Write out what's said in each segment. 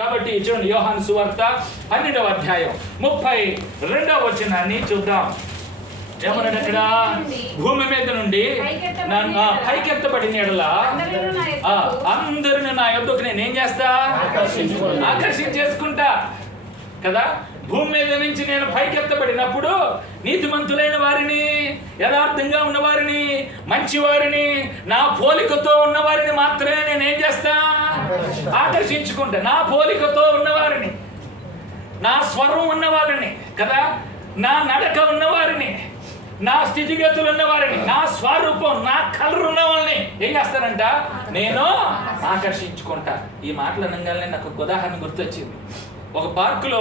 కాబట్టి చూడండి యోహాను సువార్త పన్నెండవ అధ్యాయం ముప్పై రెండవ వచనాన్ని చూద్దాం. ఏమన్నాడు అక్కడ? భూమి మీద నుండి పైకెత్తబడిన ఎడల అందరిని నా యొద్దకు నేను ఏం చేస్తా? ఆకర్షించేసుకుంటా. కదా? భూమి మీద నుంచి నేను పైకెత్తబడినప్పుడు నీతిమంతులైన వారిని యథార్థంగా ఉన్నవారిని మంచి వారిని నా పోలికతో ఉన్నవారిని మాత్రమే నేను ఏం చేస్తా? ఆకర్షించుకుంటే నా పోలికతో ఉన్నవారిని నా స్వరం ఉన్నవారిని కదా నా నడక ఉన్నవారిని నా స్థితిగతులు ఉన్నవారిని నా స్వరూపం నా కలర్ ఉన్న వాళ్ళని ఏం చేస్తానంట నేను ఆకర్షించుకుంటా. ఈ మాటలు అనగానే నాకు ఒక ఉదాహరణ గుర్తొచ్చింది. ఒక పార్కులో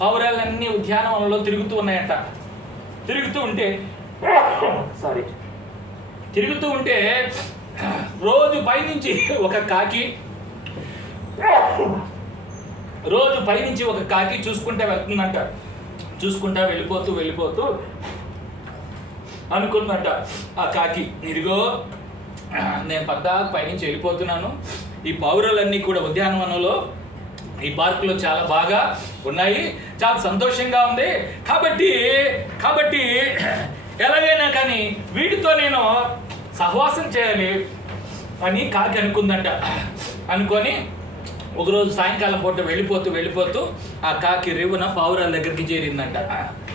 పౌరాలన్నీ ఉద్యానవనంలో తిరుగుతూ ఉన్నాయంట. తిరుగుతూ ఉంటే సారీ తిరుగుతూ ఉంటే రోజు పైనుంచి ఒక కాకి రోజు పైనుంచి ఒక కాకి చూసుకుంటే వెళ్తుందంట. చూసుకుంటా వెళ్ళిపోతూ వెళ్ళిపోతూ అనుకుందంట ఆ కాకి ఇదిగో నేను పద్దా పైనుంచి వెళ్ళిపోతున్నాను. ఈ పౌరులన్నీ కూడా ఉద్యానవనంలో ఈ పార్కులో చాలా బాగా ఉన్నాయి. చాలా సంతోషంగా ఉంది. కాబట్టి కాబట్టి ఎలాగైనా కానీ వీటితో నేను సహవాసం చేయాలి అని కాకి అనుకుందంట. అనుకొని ఒకరోజు సాయంకాలం పూట వెళ్ళిపోతూ వెళ్ళిపోతూ ఆ కాకి రేవున పావురాల దగ్గరికి చేరిందంట.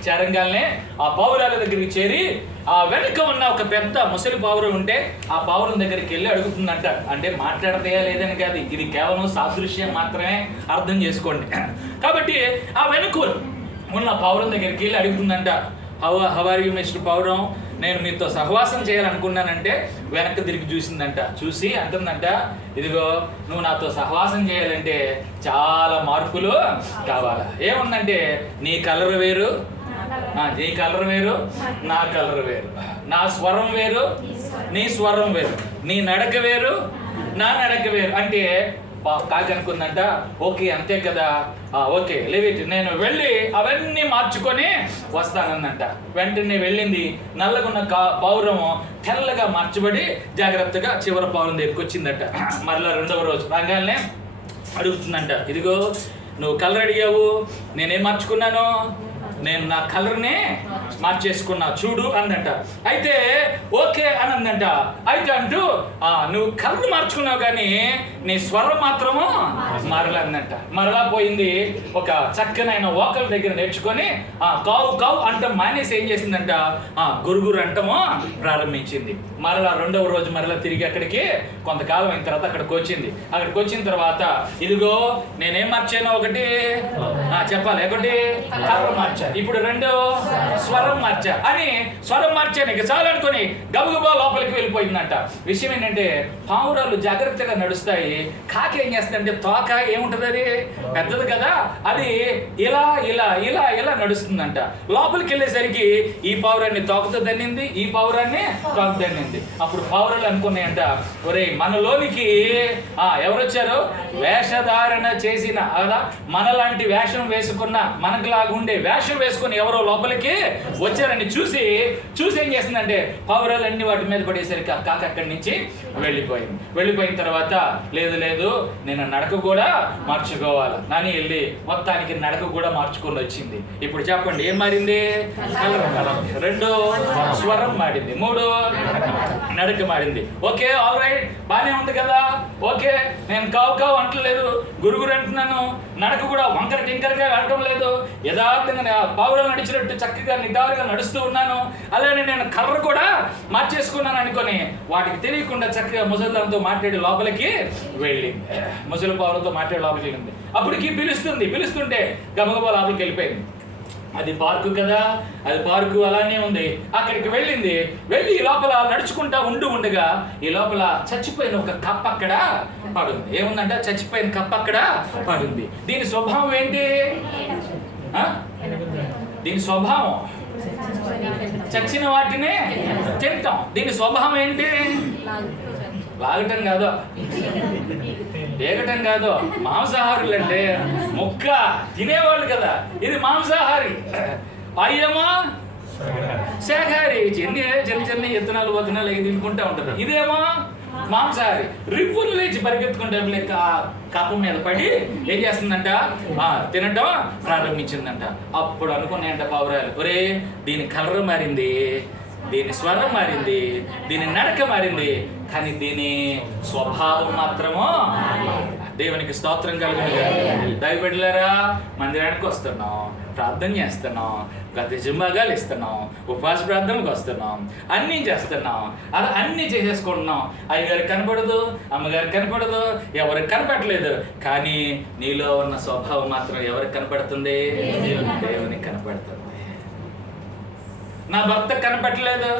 చేరంగానే ఆ పావురాల దగ్గరికి చేరి ఆ వెనుక ఉన్న ఒక పెద్ద ముసలి పావురం ఉంటే ఆ పావురం దగ్గరికి వెళ్ళి అడుగుతుందంట. అంటే మాట్లాడతాయా లేదని కాదు ఇది కేవలం సాదృశ్యం మాత్రమే అర్థం చేసుకోండి. కాబట్టి ఆ వెనుక ఉన్న పావురం దగ్గరికి వెళ్ళి అడుగుతుందంట. హవ హవారి మిస్టర్ పౌరం నేను మీతో సహవాసం చేయాలనుకున్నానంటే వెనక్కి తిరిగి చూసిందంట. చూసి అంటుందంట ఇదిగో నువ్వు నాతో సహవాసం చేయాలంటే చాలా మార్పులు కావాలా. ఏముందంటే నీ కలర్ వేరు నీ కలర్ వేరు నా కలర్ వేరు నా స్వరం వేరు నీ స్వరం వేరు నీ నడక వేరు నా నడక వేరు. అంటే పా- అనుకుందంట ఓకే అంతే కదా. ఓకే లేవిట్ నేను వెళ్ళి అవన్నీ మార్చుకొని వస్తానందంట వెంటనే వెళ్ళింది నల్లగున్న కా పౌరము తెల్లగా మార్చబడి జాగ్రత్తగా చివరి పౌరం దగ్గరికి వచ్చిందట. మరలా రెండవ రోజు. రాగానే అడుగుతుందంట ఇదిగో నువ్వు కలర్ అడిగావు నేనేం మార్చుకున్నాను? నేను నా కలర్నే మార్చేసుకున్నా చూడు అందంట అయితే ఓకే అని అందంట అయితే అంటూ "ఆ, నువ్వు కలర్ మార్చుకున్నావు కానీ నీ స్వరం మాత్రము మరలా అందంట మరలా పోయింది ఒక చక్కనైన ఓకల దగ్గర నేర్చుకొని ఆ కావు కావు అంట మానేసి ఏం చేసిందంట? ఆ గురుగురు అంటము ప్రారంభించింది. మరలా రెండవ రోజు మరలా తిరిగి అక్కడికి కొంతకాలం అయిన తర్వాత అక్కడికి వచ్చింది. అక్కడికి వచ్చిన తర్వాత ఇదిగో నేనేం మార్చాను ఒకటి? ఆ, చెప్పాలి. ఒకటి? కలర్ మార్చాను ఇప్పుడు రెండు స్వరం మార్చా. అని స్వరం మార్చాను ఇక చాలు గబగబా లోపలికి వెళ్ళిపోయిందంట. విషయం ఏంటంటే పావురాలు జాగ్రత్తగా నడుస్తాయి. కాకి ఏం చేస్తుందంటే తోక ఏముంటది అది? పెద్దది కదా. అది ఇలా ఇలా ఇలా ఇలా నడుస్తుందంట. లోపలికి వెళ్ళేసరికి ఈ పావురాన్ని తోకతో దన్నింది ఈ పావురాన్ని తోక దన్నింది అప్పుడు పావురాలు అనుకున్నాయంట ఒరే మనలోనికి ఆ ఎవరొచ్చారు? వేషధారణ చేసిన అలా మనలాంటి వేషం వేసుకున్న మనకు లాగుండే వేషం వేసుకుని ఎవరో లోపలికి వచ్చారని చూసి చూసి ఏం చేసిందంటే పావురాలు అన్ని వాటి మీద పడేసరికి ఆ కాక అక్కడి నుంచి వెళ్ళిపోయింది. వెళ్ళిపోయిన తర్వాత లేదు లేదు నేను నడక కూడా మార్చుకోవాలి. నాని వెళ్ళి మొత్తానికి నడక కూడా మార్చుకొని వచ్చింది. ఇప్పుడు చెప్పండి ఏం మారింది? రెండు స్వరం మారింది. మూడు నడక మారింది. ఓకే ఆల్ రైట్ బానే ఉంది కదా? ఓకే నేను కావు కావు అంటలేదు. గురుగురు అంటున్నాను. నడక కూడా వంకర టింకరగా వెళ్ళటం లేదు. యథార్థంగా పావులో నడిచినట్టు చక్కగా నిదారుగా నడుస్తూ ఉన్నాను. అలానే నేను కర్ర కూడా మార్చేసుకున్నాను అనుకొని వాటికి తెలియకుండా చక్కగా ముసలిదాంతో మాట్లాడి లోపలికి వెళ్ళి ముసలి పావులతో మాట్లాడి లోపలికి వెళ్ళింది. అప్పటికి పిలుస్తుంది పిలుస్తుంటే గమగబా లోపలికి వెళ్ళిపోయింది. అది పార్కు కదా అది పార్కు అలానే ఉంది. అక్కడికి వెళ్ళింది. వెళ్ళి ఈ లోపల నడుచుకుంటా ఉండు ఉండగా ఈ లోపల చచ్చిపోయిన ఒక కప్ప అక్కడ పడుంది. ఏముందంటే? చచ్చిపోయిన కప్ప అక్కడ పడుంది. దీని స్వభావం ఏంటి? దీని స్వభావం. చచ్చిన వాటినే తింటాం. దీని స్వభావం ఏంటి? లాగటం కాదు. ఏగటం కాదు. మాంసాహారులు అంటే ముక్క తినేవాళ్ళు కదా. ఇది మాంసాహారి. అయ్యేమో శాఖాహారి చిన్న చిన్న చిన్న ఇత్తనాలు అవి తినుకుంటా ఉంటుంది ఇదేమో? మాంసాహారి. రివ్వులు లేచి పరిగెత్తుకుంటే లేక ఆ కప్పం మీద పడి ఏం చేస్తుందంట? తినటం ప్రారంభించిందంట. అప్పుడు అనుకున్నాయంట పావురాలు ఒరే దీని కలర్ మారింది దీని స్వరం మారింది దీని నడక మారింది కానీ దీని స్వభావం మాత్రము దేవునికి స్తోత్రం కలుగుతుంది దయబిడ్డలారా మందిరానికి వస్తున్నాం. ప్రార్థన చేస్తున్నాం గత జిమ్మాగాలు ఇస్తున్నాం ఉపవాస ప్రార్థనకు వస్తున్నాం అన్నీ చేస్తున్నాం. అలా అన్నీ చేసేసుకుంటున్నాం. అయ్యగారికి కనపడదు అమ్మగారికి కనపడదు ఎవరికి కనపడలేదు. కానీ నీలో ఉన్న స్వభావం మాత్రం ఎవరికి కనపడుతుంది? దేవునికి. కనపడుతుంది. నా భర్త కనపట్టలేదు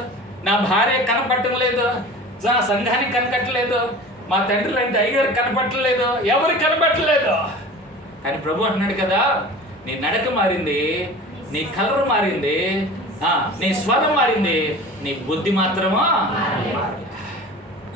నా భార్య కనపట్టలేదు నా సంఘానికి కనపట్టలేదు మా తండ్రి లాంటి అయ్యగారు కనపట్టలేదు ఎవరికి కనపట్టలేదు కానీ ప్రభు అంటున్నాడు కదా నీ నడక మారింది నీ కలర్ మారింది నీ స్వరం మారింది నీ బుద్ధి మాత్రమా? మారలేదు